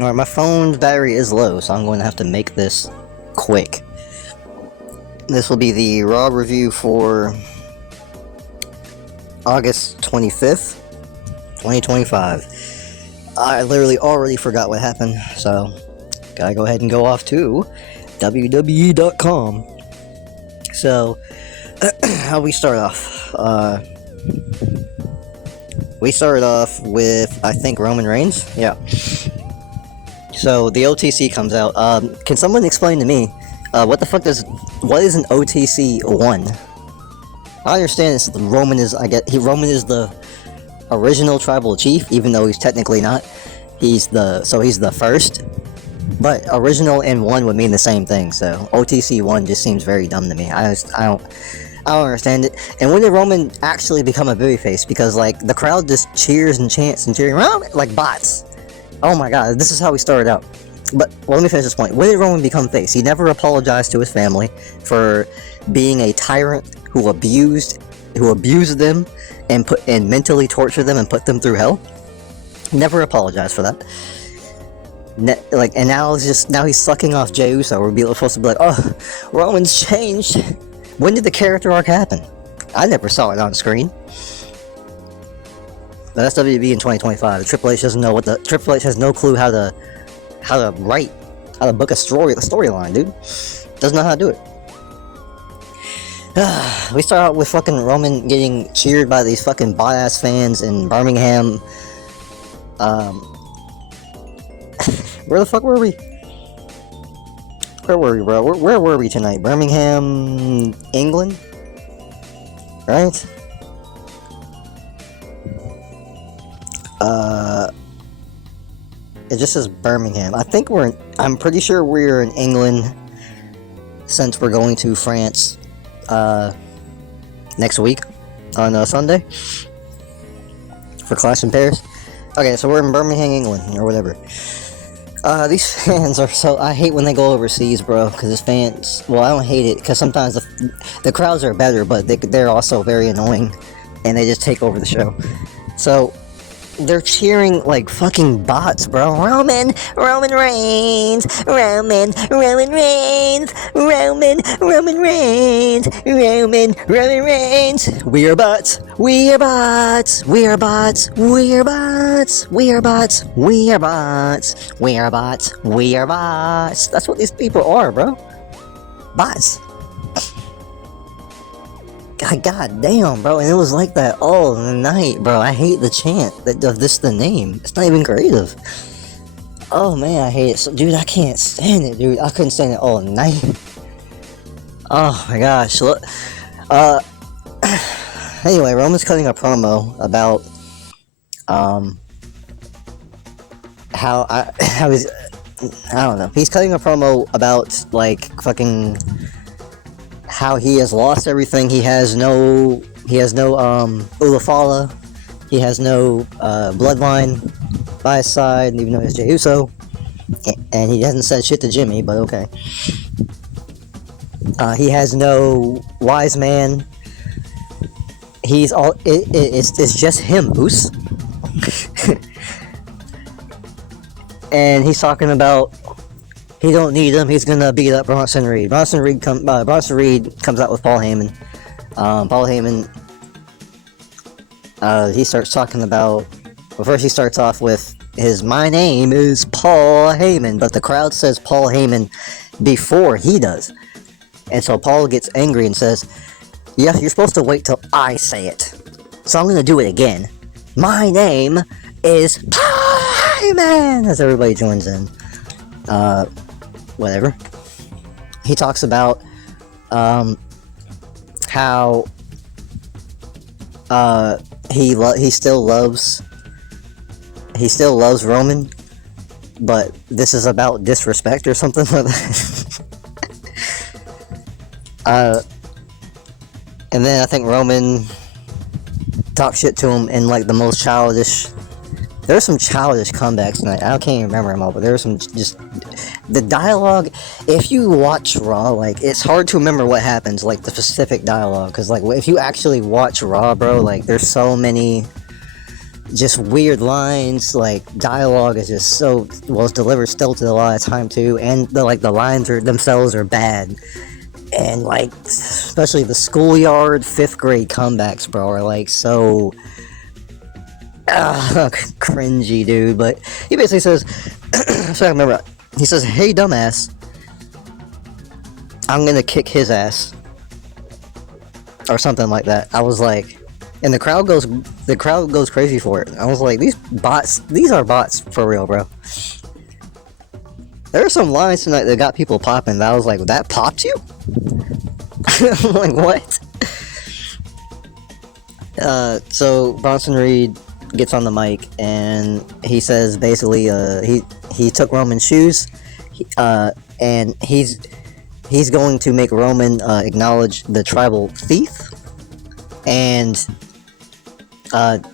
Alright, my phone's battery is low, so I'm going to have to make this quick. This will be the Raw review for August 25th, 2025. I literally already forgot what happened, so gotta go ahead and go off to WWE.com. So, how we start off? We started off with, I think, Roman Reigns? Yeah. So, the OTC comes out. Can someone explain to me, what is an OTC 1? I understand this, Roman is the original tribal chief, even though he's technically not. He's the first. But original and 1 would mean the same thing, so OTC 1 just seems very dumb to me. I don't understand it. And when did Roman actually become a babyface? Because, like, the crowd just cheers and chants and cheering around like bots. Oh my god, this is how we started out. But, well, let me finish this point. When did Roman become face? He never apologized to his family for being a tyrant who abused them and mentally tortured them and put them through hell. Never apologized for that. And now he's sucking off Jey Uso. We're supposed to be like, oh, Roman's changed. When did the character arc happen? I never saw it on screen. But that's WWE in 2025. Triple H doesn't know Triple H has no clue how to book a storyline, dude. Doesn't know how to do it. We start out with fucking Roman getting cheered by these fucking bot-ass fans in Birmingham. Where the fuck were we? Where were we, bro? Where were we tonight? Birmingham, England? Right? It just says Birmingham. I'm pretty sure we're in England since we're going to France next week on Sunday for Clash in Paris. Okay, so we're in Birmingham, England, or whatever. These fans are so... I hate when they go overseas, bro, because the fans... Well, I don't hate it, because sometimes the crowds are better, but they're also very annoying, and they just take over the show. So, they're cheering like fucking bots, bro. Roman Reigns, Roman Reigns, Roman Reigns, Roman Reigns. We are bots, we are bots, we are bots, we are bots, we are bots, we are bots, we are bots, we are bots. That's what these people are, bro. Bots. God damn, bro, and it was like that all night, bro. I hate the chant of the name. It's not even creative. Oh man, I hate it. So, dude, I can't stand it, dude. I couldn't stand it all night. Oh my gosh. Look. Anyway, Roman's cutting a promo about how he's, I don't know. He's cutting a promo about like fucking how he has lost everything. He has no Ulafala. He has no bloodline by his side, even though he's Jey Uso. And he hasn't said shit to Jimmy, but okay. He has no wise man. He's all it's just him, Oos. And he's talking about he don't need him. He's gonna beat up Bronson Reed. Bronson Reed comes out with Paul Heyman. Paul Heyman. He starts talking about. Well, first he starts off with my name is Paul Heyman, but the crowd says Paul Heyman before he does, and so Paul gets angry and says, "Yeah, you're supposed to wait till I say it, so I'm gonna do it again. My name is Paul Heyman." As everybody joins in. Whatever. He talks about how he still loves Roman, but this is about disrespect or something like that. And then I think Roman talked shit to him in like the most childish. There's some childish comebacks tonight. I can't even remember them all, but there was some just the dialogue. If you watch Raw, like it's hard to remember what happens, like the specific dialogue, because like if you actually watch Raw, bro, like there's so many just weird lines, like dialogue is just so well, it's delivered stilted a lot of time too, and the lines are themselves are bad, and like especially the schoolyard fifth grade comebacks, bro, are like so cringy, dude. But he basically says, so I remember, he says, "Hey, dumbass, I'm gonna kick his ass," or something like that. I was like, and the crowd goes crazy for it. I was like, these are bots for real, bro. There are some lines tonight that got people popping. That I was like, that popped you? I'm like, what? So Bronson Reed gets on the mic and he says basically, he took Roman's shoes, and he's going to make Roman acknowledge the tribal thief, and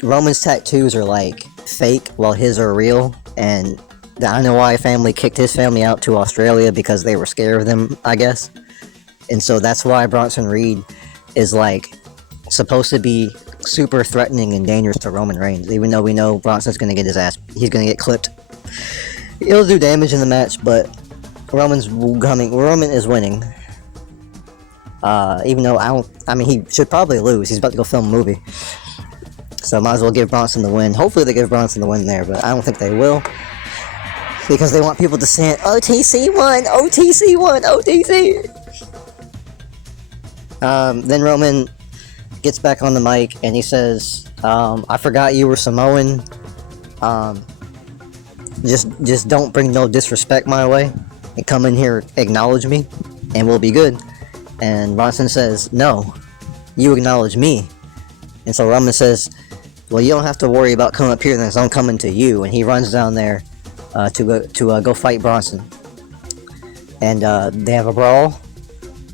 Roman's tattoos are like fake while his are real, and the Anoa'i family kicked his family out to Australia because they were scared of them, I guess. And so that's why Bronson Reed is like supposed to be super threatening and dangerous to Roman Reigns, even though we know Bronson's gonna get his ass, he's gonna get clipped. He'll do damage in the match, but Roman is winning. Even though he should probably lose. He's about to go film a movie. So might as well give Bronson the win. Hopefully they give Bronson the win there, but I don't think they will. Because they want people to chant, OTC won, OTC won, OTC! Then Roman gets back on the mic and he says, I forgot you were Samoan. Just don't bring no disrespect my way. And come in here, acknowledge me, and we'll be good. And Bronson says, no, you acknowledge me. And so Roman says, well, you don't have to worry about coming up here, then I'm coming to you. And he runs down there to go fight Bronson. And they have a brawl,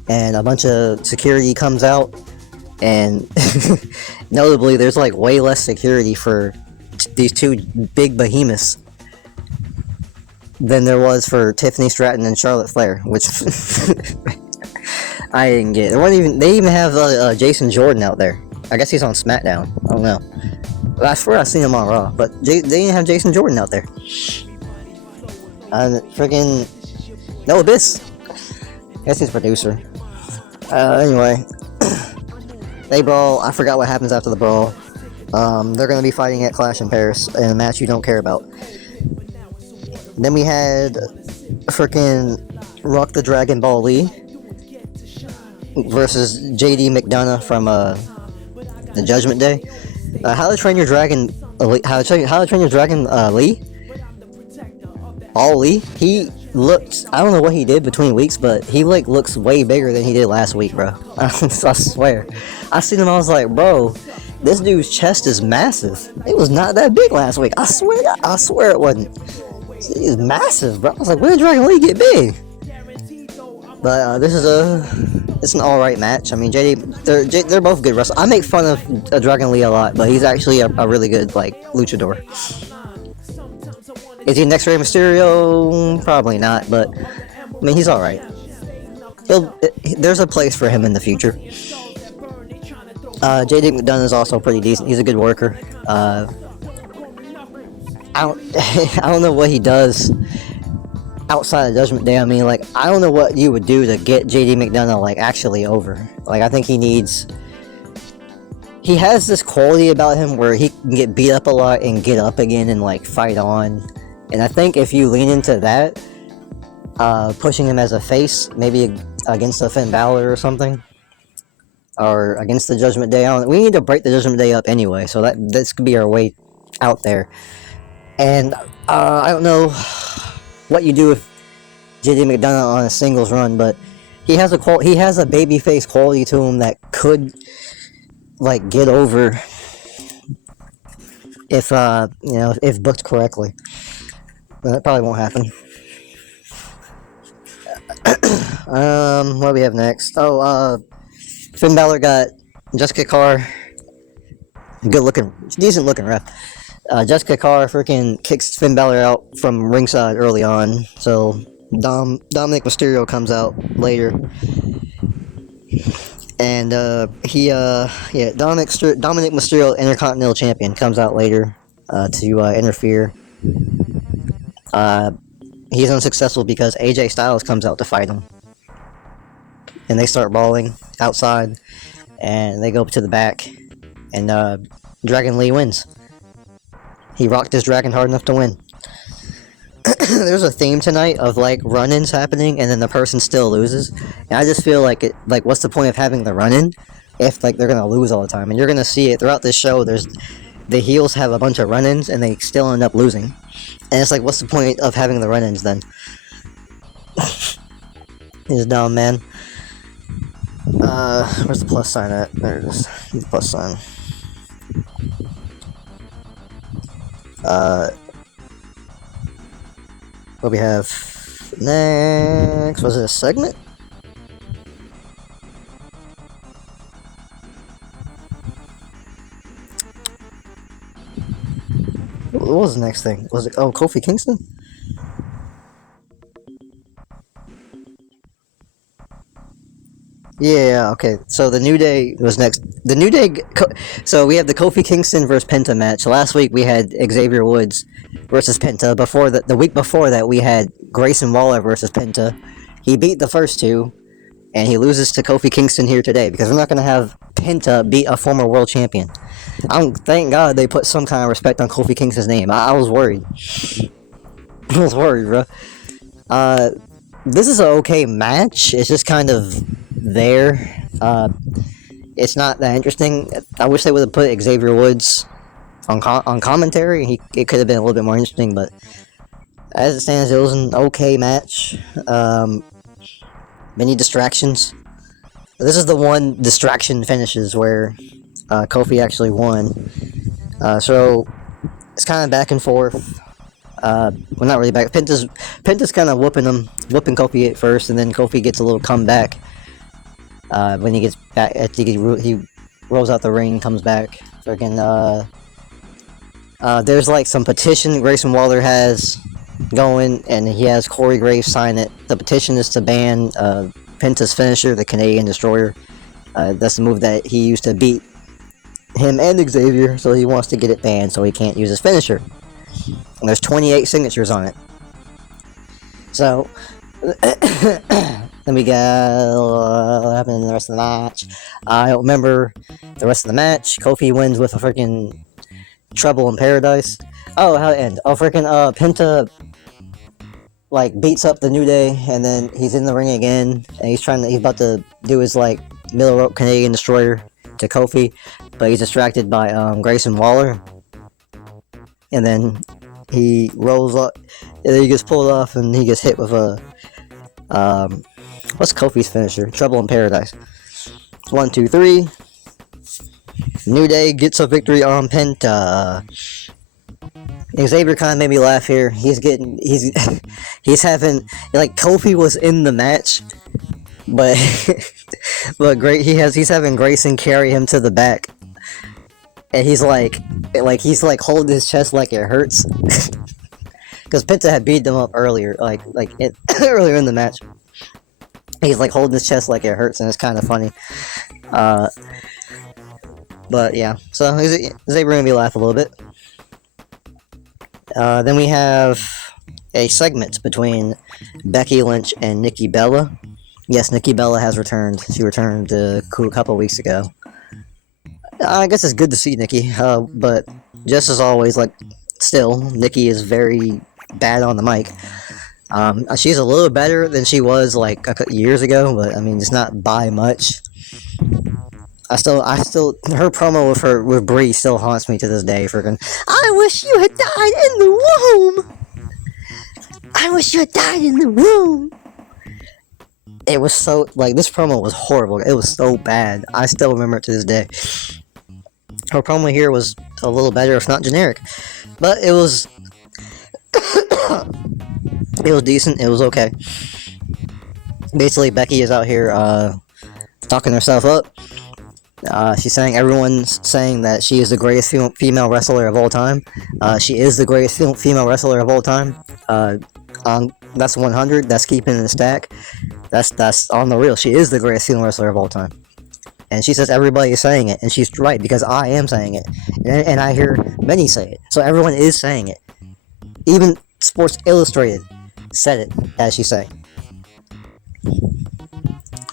and a bunch of security comes out, and notably there's like way less security for these two big behemoths than there was for Tiffany Stratton and Charlotte Flair, which I didn't get. They even have Jason Jordan out there. I guess he's on SmackDown. I don't know. I swear I seen him on Raw, but they didn't have Jason Jordan out there. Friggin' No Abyss. I guess he's producer. Anyway, they brawl. I forgot what happens after the brawl. They're gonna be fighting at Clash in Paris in a match you don't care about. Then we had frickin' Rock the Dragon Ball Lee versus JD McDonough from the Judgment Day. How to Train Your Dragon Lee? All Lee? He looks, I don't know what he did between weeks, but he like looks way bigger than he did last week, bro. I swear. I seen him, I was like, bro, this dude's chest is massive. It was not that big last week. I swear it wasn't. He's massive, bro. I was like, when did Dragon Lee get big? But this is it's an alright match. I mean, they're both good wrestlers. I make fun of Dragon Lee a lot, but he's actually a really good like luchador. Is he next Rey Mysterio? Probably not, but I mean, he's alright. There's a place for him in the future. JD McDonough is also pretty decent. He's a good worker. I don't know what he does outside of Judgment Day. I mean, like, I don't know what you would do to get JD McDonough like actually over. Like, I think he has this quality about him where he can get beat up a lot and get up again and like fight on. And I think if you lean into that, pushing him as a face, maybe against a Finn Balor or something, or against the Judgment Day, we need to break the Judgment Day up anyway. So this could be our way out there. And I don't know what you do with JD McDonough on a singles run, but he has a babyface quality to him that could like get over if booked correctly. But that probably won't happen. What do we have next? Finn Balor got Jessica Carr. Decent looking ref. Jessica Carr freaking kicks Finn Balor out from ringside early on. So Dominic Mysterio comes out later. And Dominic Mysterio, Intercontinental Champion, comes out later. to interfere. He's unsuccessful because AJ Styles comes out to fight him, and they start brawling outside, and they go up to the back, and Dragon Lee wins. He rocked his dragon hard enough to win. There's a theme tonight of like run-ins happening, and then the person still loses. And I just feel like what's the point of having the run-in if like they're gonna lose all the time? And you're gonna see it throughout this show. There's the heels have a bunch of run-ins, and they still end up losing. And it's like, what's the point of having the run-ins then? He's dumb, man. Where's the plus sign at? There it is. The plus sign. What we have next? Was it a segment? What was the next thing? Was it Kofi Kingston? Yeah, okay. So the New Day was next. The New Day. So we have the Kofi Kingston versus Penta match. Last week we had Xavier Woods versus Penta. Before that, the week before that, we had Grayson Waller versus Penta. He beat the first two, and he loses to Kofi Kingston here today because we're not going to have Penta beat a former world champion. Thank God they put some kind of respect on Kofi Kingston's name. I was worried. I was worried, bro. This is an okay match. It's just kind of there. It's not that interesting. I wish they would have put Xavier Woods on commentary. It could have been a little bit more interesting, but as it stands, it was an okay match. Many distractions. This is the one distraction finishes where Kofi actually won. So it's kind of back and forth. Well, not really back. Penta's kind of whooping Kofi at first, and then Kofi gets a little comeback when he gets back. He rolls out the ring, comes back. Freaking. There's like some petition Grayson Waller has going, and he has Corey Graves sign it. The petition is to ban Penta's finisher, the Canadian Destroyer. That's the move that he used to beat him and Xavier, so he wants to get it banned so he can't use his finisher. And there's 28 signatures on it. So, then we got what happened in the rest of the match. I don't remember the rest of the match. Kofi wins with a freaking Trouble in Paradise. Oh, how it end? Oh, freaking Penta like beats up the New Day, and then he's in the ring again, and he's about to do his like middle rope Canadian Destroyer to Kofi, but he's distracted by Grayson Waller, and then he rolls up, and then he gets pulled off, and he gets hit with a what's Kofi's finisher? Trouble in Paradise. 1, 2, 3. New Day gets a victory on Penta. Xavier kind of made me laugh here. He's having, like, Kofi was in the match, but he's having Grayson carry him to the back, and he's like holding his chest like it hurts, because Penta had beat them up earlier, earlier in the match. He's like holding his chest like it hurts, and it's kind of funny. But yeah, so Xavier made me laugh a little bit. Then we have a segment between Becky Lynch and Nikki Bella. Yes, Nikki Bella has returned. She returned a couple weeks ago. I guess it's good to see Nikki, but just as always, still, Nikki is very bad on the mic. She's a little better than she was years ago, but I mean, it's not by much. I still, her promo with Brie still haunts me to this day. Freaking, I wish you had died in the womb. I wish you had died in the womb. It was so, this promo was horrible. It was so bad. I still remember it to this day. Her promo here was a little better, if not generic. But it was, it was decent. It was okay. Basically, Becky is out here, talking herself up. She's saying everyone's saying that she is the greatest female wrestler of all time. She is the greatest female wrestler of all time. That's 100. That's keeping in the stack. That's on the real. She is the greatest female wrestler of all time. And she says everybody is saying it, and she's right because I am saying it, and I hear many say it. So everyone is saying it. Even Sports Illustrated said it as she sang.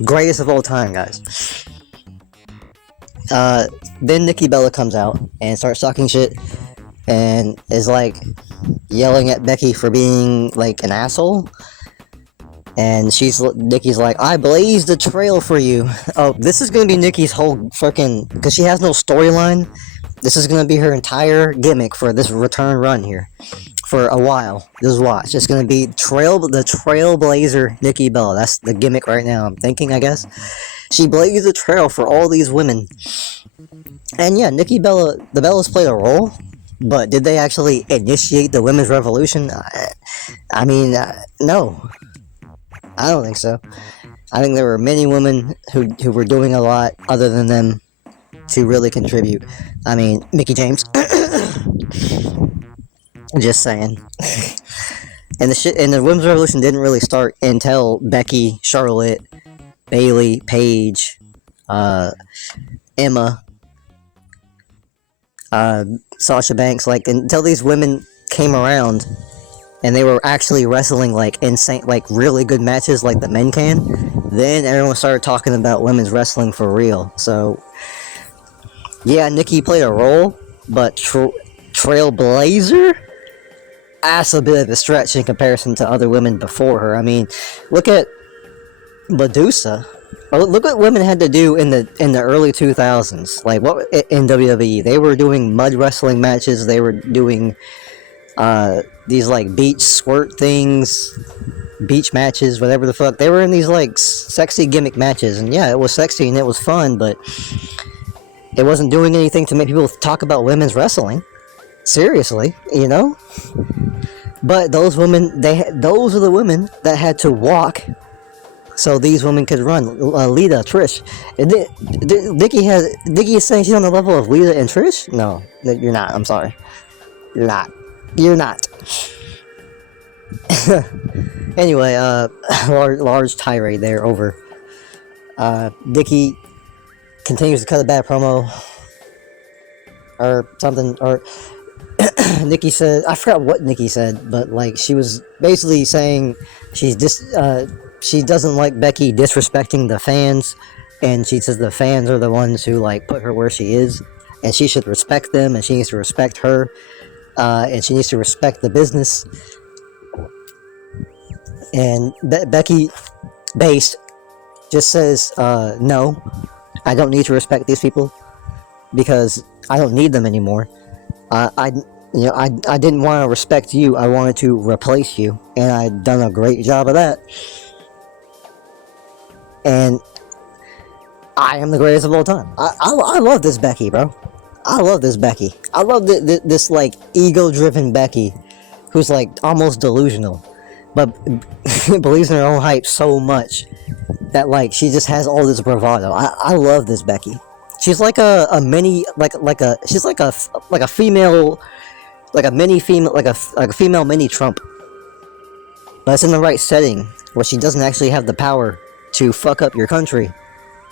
Greatest of all time, guys. Then Nikki Bella comes out and starts talking shit and is like yelling at Becky for being like an asshole. And Nikki's like, I blazed a trail for you. Oh, this is gonna be Nikki's whole fucking, because she has no storyline. This is gonna be her entire gimmick for this return run here. For a while. Just watch. It's gonna be the Trailblazer Nikki Bella. That's the gimmick right now, I'm thinking, I guess. She blazed a trail for all these women. And yeah, the Bellas played a role, but did they actually initiate the women's revolution? I mean, no. I don't think so. I think there were many women who were doing a lot other than them to really contribute. I mean, Mickie James. Just saying. And the women's revolution didn't really start until Becky, Charlotte, Bayley, Paige, Emma, Sasha Banks, like until these women came around and they were actually wrestling like insane, like really good matches like the men can, then everyone started talking about women's wrestling for real. So yeah, Nikki played a role, but Trailblazer, that's a bit of a stretch in comparison to other women before her. I mean, look at Medusa. Look what women had to do in the early 2000s. Like what in WWE, they were doing mud wrestling matches. They were doing these like beach squirt things, beach matches, whatever the fuck. They were in these like sexy gimmick matches, and yeah, it was sexy and it was fun, but it wasn't doing anything to make people talk about women's wrestling. Seriously, you know. But those women, those are the women that had to walk so these women could run. Lita, Trish. Nikki is saying she's on the level of Lita and Trish? No, you're not. I'm sorry. You're not. You're not. Anyway, large tirade there over. Nikki continues to cut a bad promo. Or something, or Nikki said, I forgot what Nikki said, but like she was basically saying she doesn't like Becky disrespecting the fans, and she says the fans are the ones who like put her where she is, and she should respect them, and she needs to respect her, and she needs to respect the business. And Becky based just says, no, I don't need to respect these people because I don't need them anymore. I didn't want to respect you. I wanted to replace you, and I'd done a great job of that. And I am the greatest of all time. I love this Becky, bro. I love this Becky. I love this like ego-driven Becky, who's like almost delusional, but believes in her own hype so much that like she just has all this bravado. I love this Becky. She's like a mini, she's like a female, like a mini female, like a female mini Trump. But it's in the right setting where she doesn't actually have the power to fuck up your country,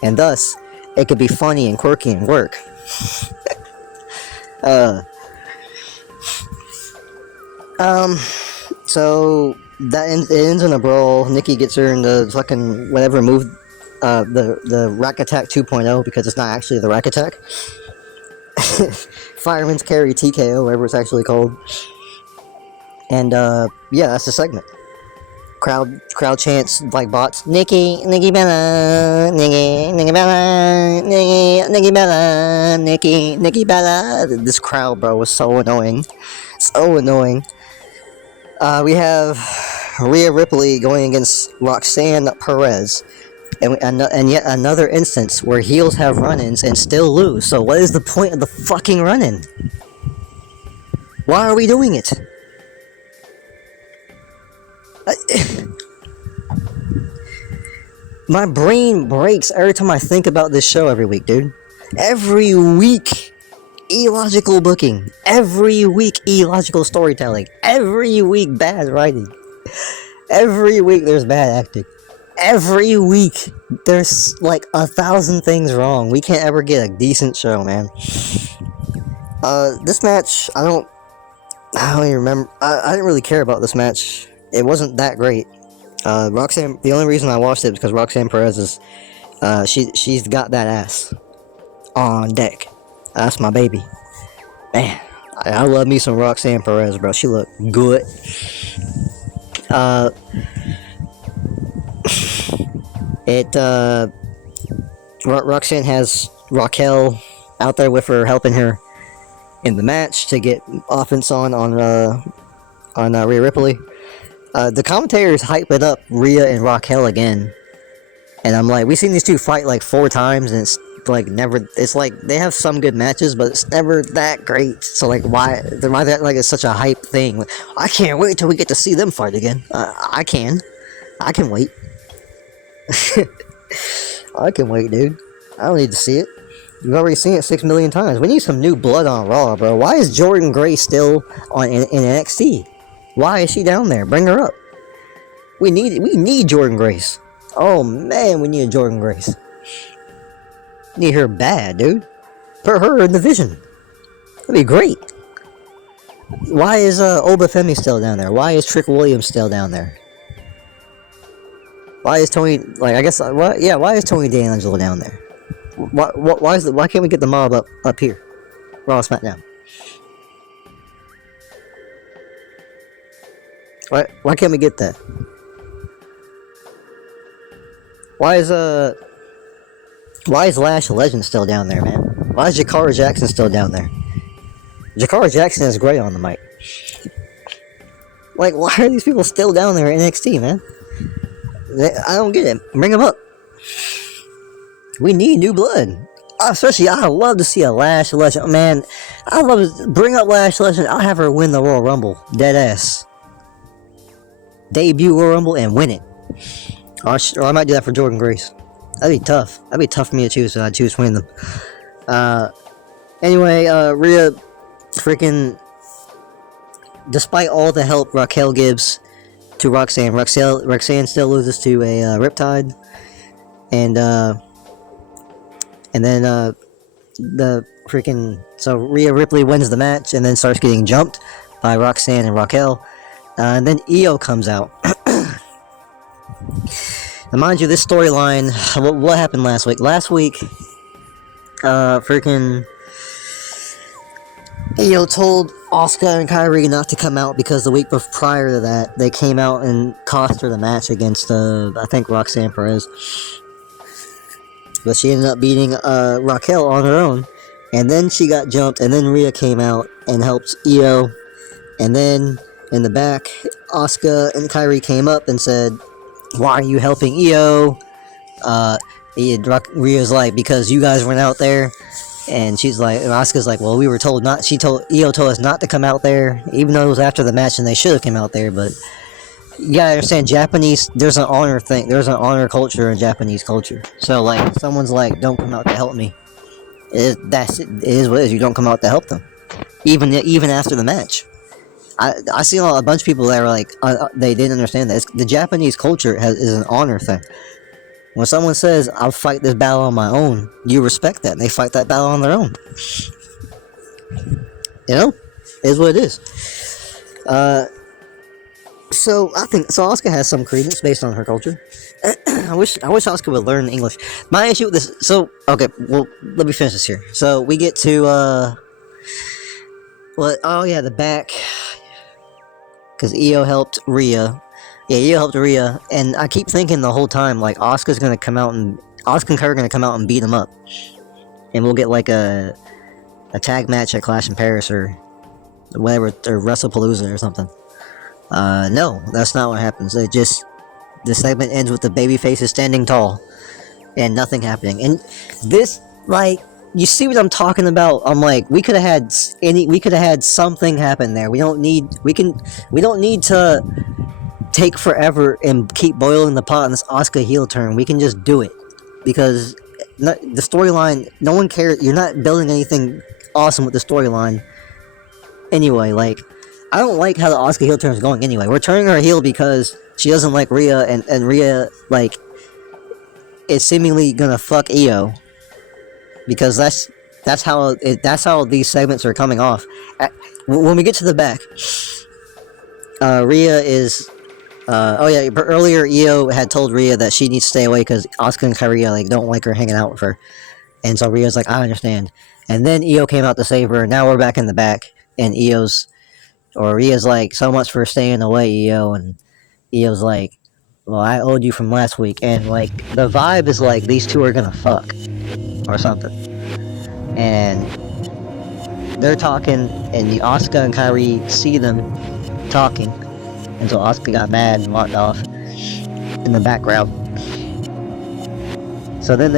and thus it could be funny and quirky and work. So it ends in a brawl. Nikki gets her in the fucking whatever move. The Rack Attack 2.0, because it's not actually the Rack Attack. Fireman's Carry TKO, whatever it's actually called. And yeah, that's the segment. Crowd chants like bots. Nikki Bella, Nikki Bella, Nikki Bella, Nikki Bella. This crowd, bro, was so annoying. So annoying. We have Rhea Ripley going against Roxanne Perez. And yet another instance where heels have run-ins and still lose. So what is the point of the fucking run-in? Why are we doing it? My brain breaks every time I think about this show every week, dude. Every week, illogical booking. Every week, illogical storytelling. Every week, bad writing. Every week, there's bad acting. Every week, there's like 1,000 things wrong. We can't ever get a decent show, man. This match, I don't even remember. I didn't really care about this match. It wasn't that great. Roxanne. The only reason I watched it was because Roxanne Perez is, she's got that ass on deck. That's my baby. Man, I love me some Roxanne Perez, bro. She look good. Roxanne has Raquel out there with her, helping her in the match to get offense on Rhea Ripley. The commentators hype it up Rhea and Raquel again, and I'm like, we've seen these two fight like 4 times, and it's like never. It's like they have some good matches, but it's never that great. So like, why that like it's such a hype thing? I can't wait till we get to see them fight again. I can wait. I can wait, dude. I don't need to see it. You've already seen it 6 million times. We need some new blood on Raw, bro. Why is Jordan Grace still in NXT? Why is she down there? Bring her up. We need Jordan Grace. Oh man, we need Jordan Grace. Need her bad, dude. Put her in the Vision. That'd be great. Why is Obafemi still down there? Why is Trick Williams still down there? Why is Tony, like, I guess, why is Tony D'Angelo down there? Why can't we get the mob up here? Raw, SmackDown. Why can't we get that? Why is Lash Legend still down there, man? Why is Jakara Jackson still down there? Jakara Jackson is great on the mic. Like, why are these people still down there in NXT, man? I don't get it. Bring them up. We need new blood. Especially, I love to see a Lash Legend. Man, I love to bring up Lash Legend. I'll have her win the Royal Rumble. Dead ass. Debut Royal Rumble and win it. Or I might do that for Jordan Grace. That'd be tough. That'd be tough for me to choose, so I'd choose to win them. Anyway, Rhea freaking... Despite all the help Raquel gives to Roxanne still loses to a Riptide. And then the freaking... So Rhea Ripley wins the match and then starts getting jumped by Roxanne and Raquel. And then Io comes out. Now, mind you, this storyline... What happened last week? Last week, freaking... Io told Asuka and Kairi not to come out because the week prior to that, they came out and cost her the match against, I think, Roxanne Perez. But she ended up beating Raquel on her own. And then she got jumped, and then Rhea came out and helped Io. And then, in the back, Asuka and Kairi came up and said, "Why are you helping Io?" Rhea's like, "Because you guys went out there." And she's like, Asuka's like, "Well, we were told not." Io told us not to come out there, even though it was after the match and they should have come out there. But you gotta understand, Japanese, there's an honor thing. There's an honor culture in Japanese culture. So like, someone's like, "Don't come out to help me." It is what it is. You don't come out to help them, even after the match. I see a bunch of people that are like, they didn't understand that. The Japanese culture is an honor thing. When someone says, "I'll fight this battle on my own," you respect that. And they fight that battle on their own. You know? It is what it is. So Asuka has some credence based on her culture. I wish Asuka would learn English. My issue with this... So, okay, well, let me finish this here. So, we get to, the back... Because Io helped Rhea. Yeah, Io helped Rhea, and I keep thinking the whole time, like, Asuka and Kairi are gonna come out and beat him up. And we'll get, like, a tag match at Clash in Paris, or whatever, or WrestlePalooza or something. No, that's not what happens. The segment ends with the baby faces standing tall, and nothing happening. And this, like, you see what I'm talking about? I'm like, we could have had something happen there. We don't need to take forever and keep boiling the pot on this Asuka heel turn. We can just do it, because the storyline, no one cares. You're not building anything awesome with the storyline anyway. Like, I don't like how the Asuka heel turn is going anyway. We're turning her heel because she doesn't like Rhea, and Rhea, like, is seemingly gonna fuck Io, because that's how these segments are coming off. When we get to the back, Rhea is. Oh yeah, but earlier Io had told Rhea that she needs to stay away because Asuka and Kairi like don't like her hanging out with her, and so Rhea's like, I understand. And then Io came out to save her. And now we're back in the back, and Rhea's like, so much for staying away, Io, and Io's like, well, I owed you from last week, and like the vibe is like these two are gonna fuck or something, and they're talking, and the Asuka and Kairi see them talking, and so Asuka got mad and walked off in the background. So then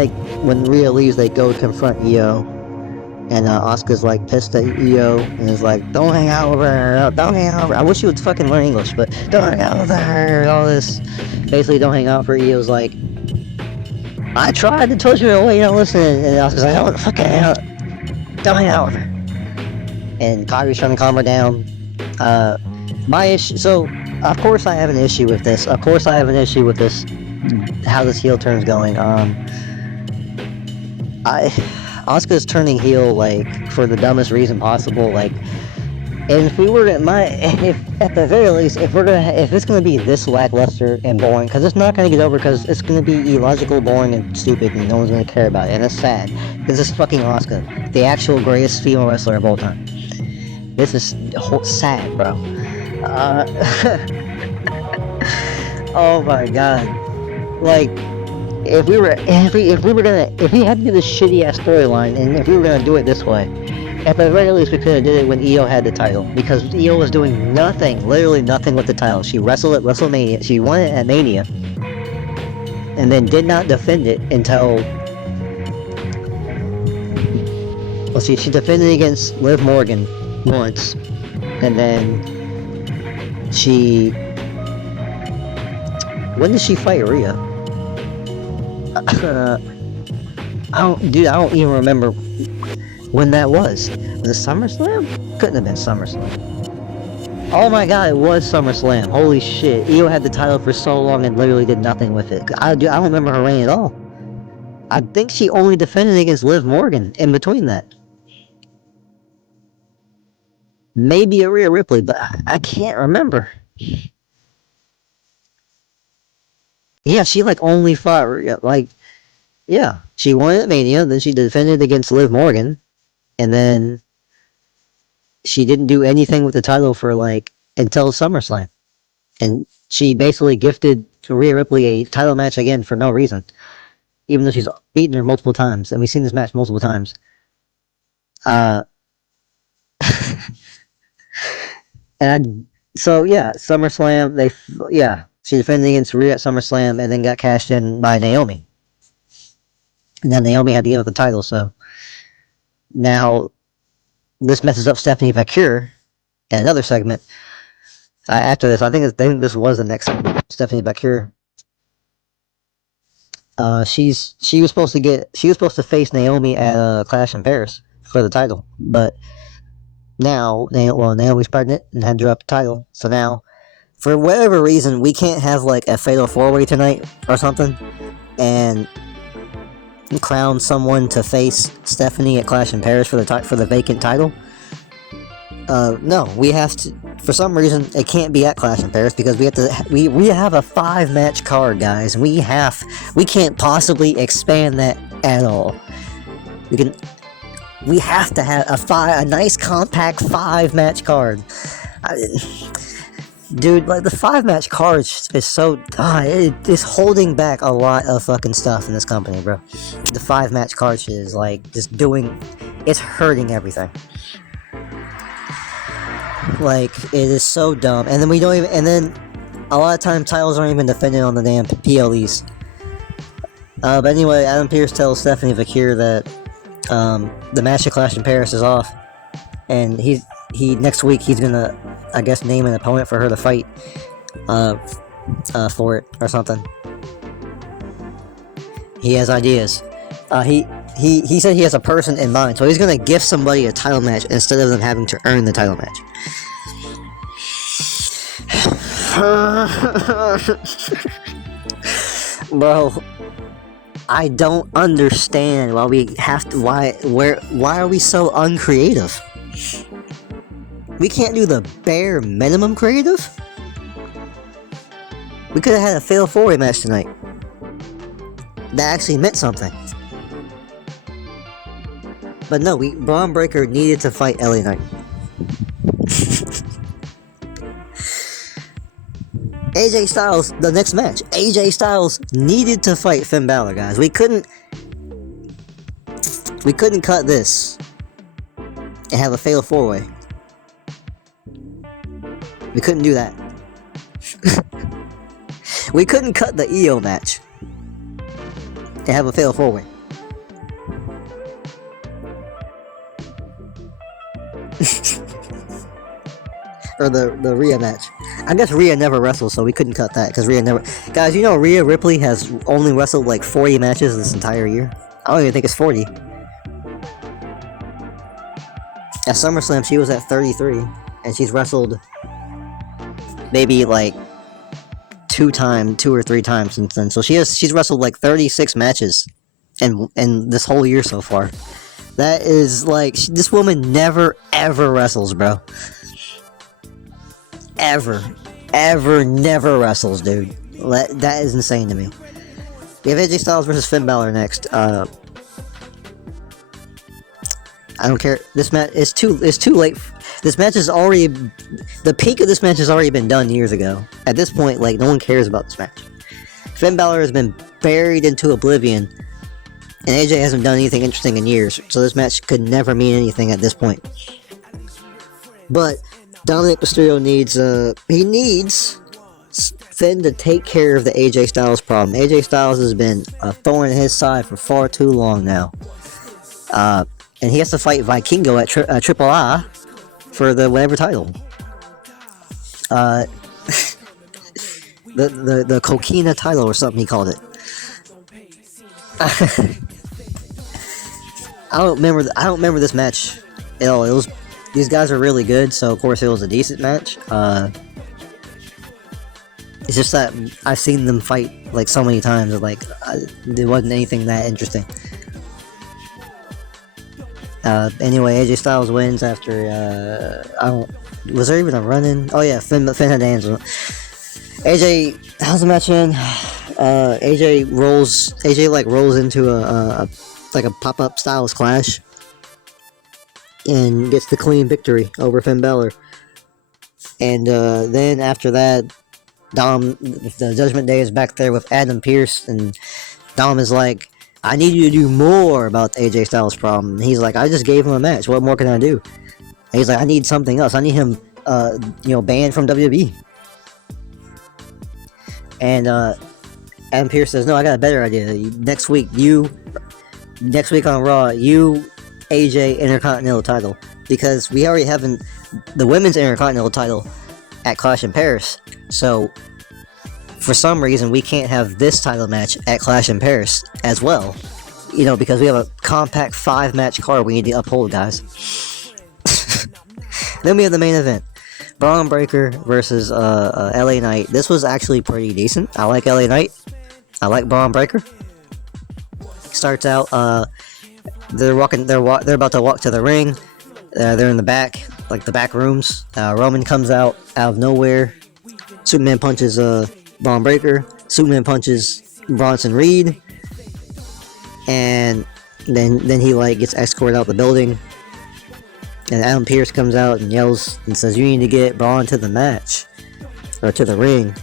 when Rhea leaves, they go confront Io, and Asuka's like pissed at Io and is like, don't hang out with her, don't hang out with her. I wish you would fucking learn English, but don't hang out with her, all this. Basically, don't hang out with her. Io's like, I tried to tell you, you don't listen. And Asuka's like, don't fucking hang out, don't hang out with her. And Kairi's trying to calm her down. My issue, so, of course I have an issue with this. How this heel turn's going. Asuka's turning heel, like, for the dumbest reason possible, like, and if we were at the very least, if it's gonna be this lackluster and boring, because it's not gonna get over, because it's gonna be illogical, boring, and stupid, and no one's gonna care about it, and it's sad, because it's fucking Asuka, the actual greatest female wrestler of all time. This is sad, bro. Oh my god, like, if we had to do this shitty ass storyline, and if we were gonna do it this way, at the very least we could have did it when Io had the title, because Io was doing nothing, literally nothing with the title. She wrestled at WrestleMania, she won it at Mania, and then did not defend it until, well, she defended against Liv Morgan once, and then when did she fight Rhea? I don't even remember when that was. Was it SummerSlam? Couldn't have been SummerSlam. Oh my god, it was SummerSlam. Holy shit. Io had the title for so long and literally did nothing with it. I don't remember her reign at all. I think she only defended against Liv Morgan in between that. Maybe a Rhea Ripley, but I can't remember. Yeah, she like only fought Rhea, like, yeah, she won at Mania, then she defended against Liv Morgan, and then she didn't do anything with the title for like until SummerSlam. And she basically gifted Rhea Ripley a title match again for no reason. Even though she's beaten her multiple times, and we've seen this match multiple times. So yeah, SummerSlam, she defended against Rhea at SummerSlam and then got cashed in by Naomi. And then Naomi had to give up the title, so now this messes up Stephanie Vaquer in another segment. After this, I think this was the next segment. Stephanie Vaquer. She was supposed to face Naomi at Clash in Paris for the title, but now Naomi's pregnant and had to drop the title. So now, for whatever reason, we can't have like a fatal 4-way tonight or something, and crown someone to face Stephanie at Clash in Paris for the vacant title. No, we have to. For some reason, it can't be at Clash in Paris because we have to. We have a 5-match card, guys. We can't possibly expand that at all. We have to have a nice compact 5-match card. Dude, like the 5-match card is so it's holding back a lot of fucking stuff in this company, bro. The 5-match card shit is like it's hurting everything. Like, it is so dumb. And then a lot of times titles aren't even defended on the damn PLEs. But anyway, Adam Pearce tells Stephanie Vaquer that the match at Clash in Paris is off, and he next week he's gonna, I guess, name an opponent for her to fight for it or something. He has ideas. He said he has a person in mind, so he's gonna gift somebody a title match instead of them having to earn the title match. Bro, I don't understand why we have to. Why are we so uncreative? We can't do the bare minimum creative. We could have had a fatal 4-way match tonight. That actually meant something. But no, Braun Breaker needed to fight LA Knight. AJ Styles, the next match. AJ Styles needed to fight Finn Balor, guys. We couldn't cut this and have a fatal 4-way. We couldn't do that. We couldn't cut the EO match and have a fatal 4-way. Or the Rhea match. I guess Rhea never wrestled, so we couldn't cut that because Rhea never. Guys, you know Rhea Ripley has only wrestled like 40 matches this entire year. I don't even think it's 40. At SummerSlam, she was at 33, and she's wrestled maybe like 2 or 3 times since then. So she's wrestled like 36 matches, in this whole year so far. That is like this woman never ever wrestles, bro. Never wrestles, dude. That is insane to me. We have AJ Styles versus Finn Balor next. I don't care. This match is too late. This match is already, the peak of this match has already been done years ago. At this point, like, no one cares about this match. Finn Balor has been buried into oblivion, and AJ hasn't done anything interesting in years, so this match could never mean anything at this point. But Dominic Mysterio needs Finn to take care of the AJ Styles problem. AJ Styles has been a thorn in his side for far too long now. And he has to fight Vikingo at Triple A for the whatever title. The Coquina title or something he called it. I don't remember this match at all. These guys are really good, so of course it was a decent match. It's just that I've seen them fight like so many times. Like there wasn't anything that interesting. Anyway, AJ Styles wins after was there even a run-in? Oh yeah, Finn had hands on AJ. How's the match in? AJ rolls into a pop-up Styles Clash and gets the clean victory over Finn Balor. And then after that, Dom, the Judgment Day is back there with Adam Pearce, and Dom is like, I need you to do more about the AJ Styles problem. And he's like, I just gave him a match. What more can I do? And he's like, I need something else. I need him, banned from WWE. And Adam Pearce says, no, I got a better idea. Next week on Raw, AJ Intercontinental title, because we already have the women's Intercontinental title at Clash in Paris. So for some reason we can't have this title match at Clash in Paris as well, because we have a compact 5-match card we need to uphold, guys. Then we have the main event, Braun Breaker versus LA Knight. This was actually pretty decent. I like LA Knight. I like Braun Breaker. Starts out, they're about to walk to the ring. They're in the back, like the back rooms. Roman comes out of nowhere. Superman punches Braun Breaker. Superman punches Bronson Reed, and then he gets escorted out the building. And Adam Pearce comes out and yells and says, "You need to get Braun to the match, or to the ring."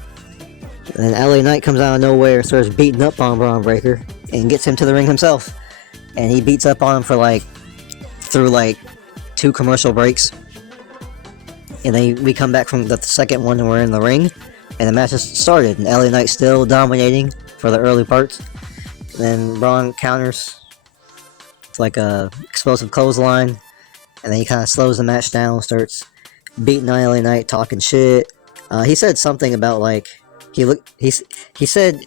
And then LA Knight comes out of nowhere, starts beating up on Braun Breaker, and gets him to the ring himself. And he beats up on him through 2 commercial breaks. And then we come back from the second one and we're in the ring. And the match has started. And LA Knight still dominating for the early parts. And then Braun counters. It's like a explosive clothesline. And then he kind of slows the match down, starts beating on LA Knight, talking shit. He said something about he said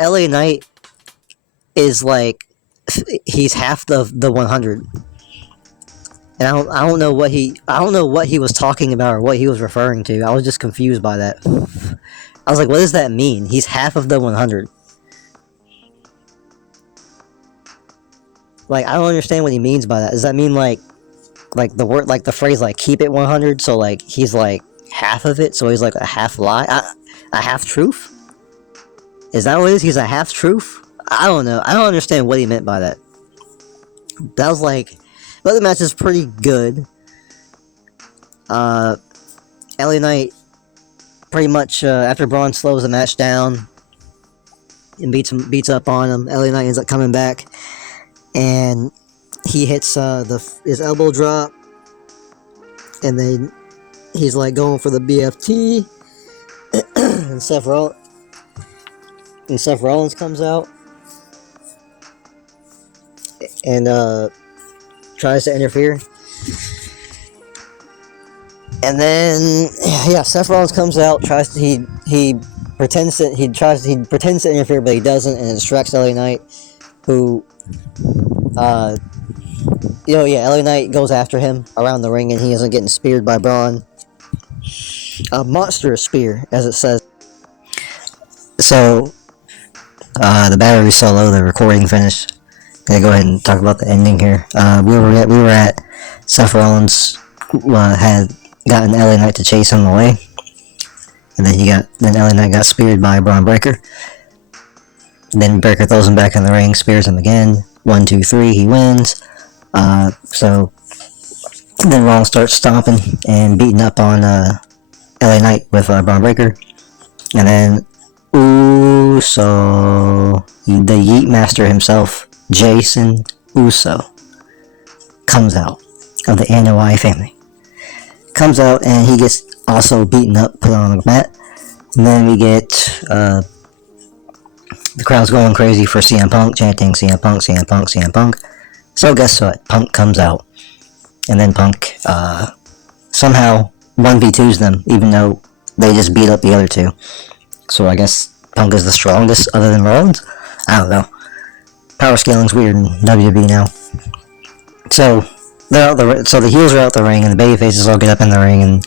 LA Knight is he's half the 100. And I don't know what he was talking about or what he was referring to. I was just confused by that. I was like, what does that mean? He's half of the 100. Like, I don't understand what he means by that. Does that mean like the word, like the phrase, like keep it 100? So like he's like half of it. So he's like a half lie, a half truth. Is that what it is? He's a half truth. I don't know. I don't understand what he meant by that. That was like, but the match is pretty good. LA Knight pretty much after Braun slows the match down and beats up on him. LA Knight ends up coming back, and he hits his elbow drop, and then he's like going for the BFT, and Seth Rollins comes out and tries to interfere. And then, yeah, Seth Rollins comes out, he pretends to interfere, but he doesn't, and it distracts LA Knight, who, LA Knight goes after him around the ring, and he isn't getting speared by Braun. A monster spear, as it says. So, the battery's so low, the recording finished. Gonna go ahead and talk about the ending here. We were at Seth Rollins had gotten LA Knight to chase him away, and then LA Knight got speared by Braun Breaker. Then Breaker throws him back in the ring, spears him again. 1, 2, 3, he wins. So then Rollins starts stomping and beating up on LA Knight with Braun Breaker, and then Uso, the Yeet Master himself, Jason Uso, comes out of the Anoa'i family. Comes out, and he gets also beaten up, put on the mat. And then we get the crowd's going crazy for CM Punk, chanting CM Punk, CM Punk, CM Punk. So guess what? Punk comes out, and then Punk somehow 1v2s them, even though they just beat up the other two. So I guess Punk is the strongest other than Rollins? I don't know. Power scaling's weird in WWE now. So the heels are out the ring, and the babyfaces all get up in the ring, and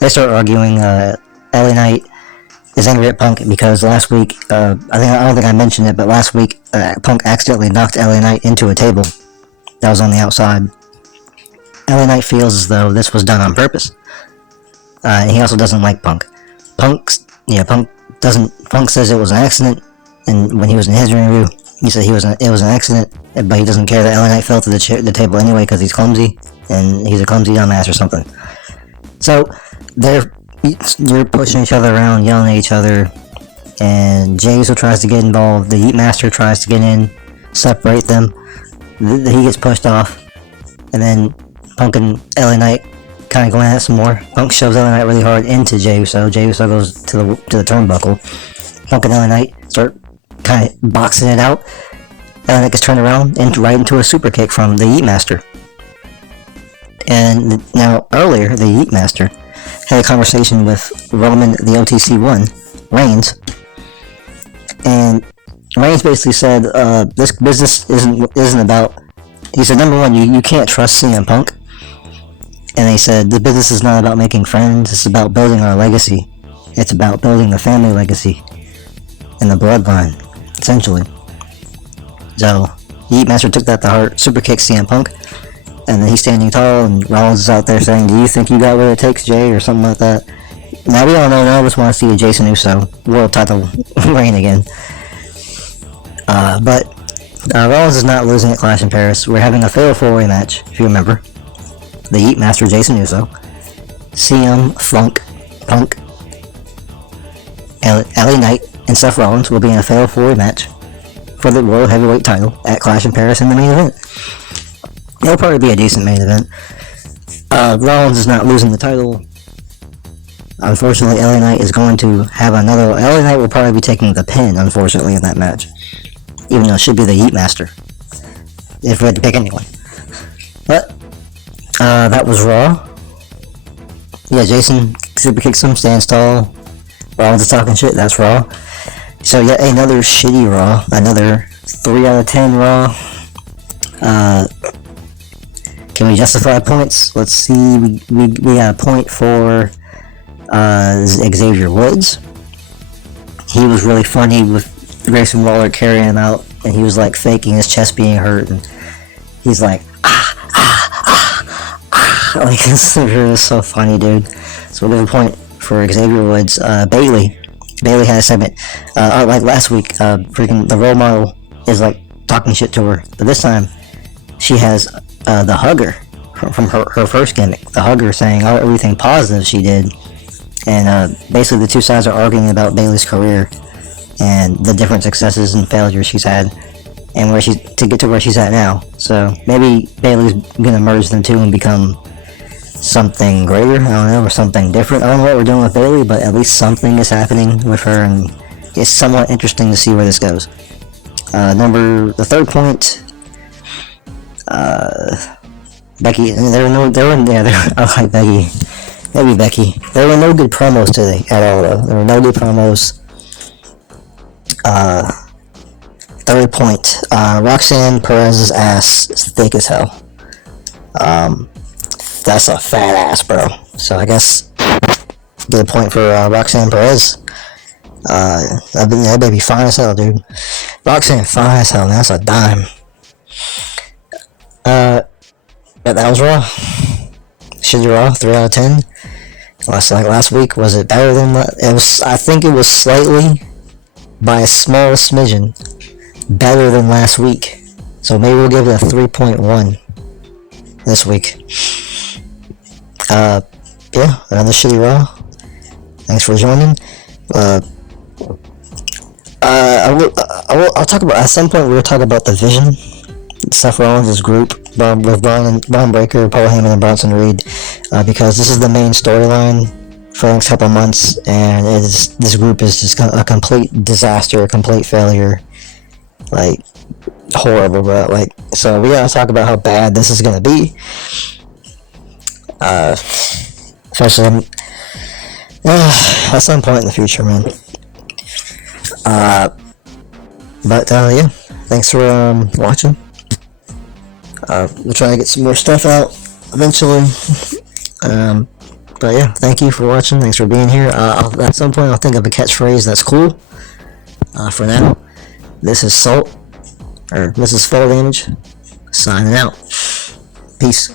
they start arguing. LA Knight is angry at Punk because last week, I don't think I mentioned it, but last week Punk accidentally knocked LA Knight into a table that was on the outside. LA Knight feels as though this was done on purpose. And he also doesn't like Punk. Punk says it was an accident, and when he was in his interview, he said it was an accident, but he doesn't care that LA Knight fell to the table anyway because he's clumsy, and he's a clumsy dumbass or something. So they're pushing each other around, yelling at each other, and Jey Uso tries to get involved. The Yeet Master tries to get in, separate them. He gets pushed off, and then Punk and LA Knight kind of going at it some more. Punk shoves LA Knight really hard into Jey Uso. Jey Uso goes to the turnbuckle. Punk and LA Knight start kind of boxing it out. LA Knight gets turned around right into a super kick from the Yeet Master. And now earlier, the Yeet Master had a conversation with Roman, the OTC1, Reigns, and Reigns basically said, this business isn't about. He said, number one, you can't trust CM Punk. And they said, the business is not about making friends, it's about building our legacy. It's about building the family legacy and the bloodline, essentially. So, Yeet Master took that to heart, super kicks CM Punk, and then he's standing tall, and Rollins is out there saying, do you think you got what it takes, Jay, or something like that. Now, we all know none of us want to see a Jason Uso world title reign again. But Rollins is not losing at Clash in Paris. We're having a fatal 4-way match, if you remember. The Yeet Master, Jason Uso, CM, Punk, LA Knight, and Seth Rollins will be in a fatal 4-way match for the World Heavyweight title at Clash in Paris in the main event. It'll probably be a decent main event. Rollins is not losing the title. Unfortunately, LA Knight is going to have another. LA Knight will probably be taking the pin, unfortunately, in that match. Even though it should be the Yeet Master. If we had to pick anyone. But, that was Raw. Yeah, Jason super kicks him, stands tall. Rollins is talking shit, that's Raw. So, yet another shitty Raw. Another 3 out of 10 Raw. Can we justify points? Let's see. We got a point for Xavier Woods. He was really funny with Grayson Waller carrying him out, and he was like faking his chest being hurt, and he's like, like, this is so funny, dude. So we'll give a point for Xavier Woods. Bailey had a segment, like last week, freaking the role model is like talking shit to her, but this time she has the hugger from her first gimmick, the hugger saying everything positive she did, and basically the two sides are arguing about Bailey's career and the different successes and failures she's had, and where she's to get to where she's at now. So maybe Bailey's gonna merge them two and become something greater, I don't know, or something different. I don't know what we're doing with Bailey, but at least something is happening with her, and it's somewhat interesting to see where this goes. The third point, Becky. I like Becky. Maybe Becky. There were no good promos today at all, though. There were no good promos. Third point, Roxanne Perez's ass is thick as hell. That's a fat ass, bro. So I guess get a point for Roxanne Perez. That baby fine as hell, dude. Roxanne fine as hell. That's a dime. That was Raw. Shitty Raw, 3 out of 10. Last week, was it better than it was? I think it was slightly, by a small smidgen, better than last week. So maybe we'll give it a 3.1 this week. Yeah, another shitty Raw. Thanks for joining. I'll talk about, at some point we were talking about the Vision, Seth Rollins' group, with Braun Breaker, Paul Heyman, and Bronson Reed, because this is the main storyline for the next couple of months, and this group is just a complete disaster, a complete failure, like, horrible, bro. Like, so we gotta talk about how bad this is gonna be, especially at some point in the future, man. But yeah, thanks for watching. We'll try to get some more stuff out eventually. But yeah, thank you for watching. Thanks for being here. At some point, I'll think of a catchphrase that's cool. For now, this is Fall Damage, signing out. Peace.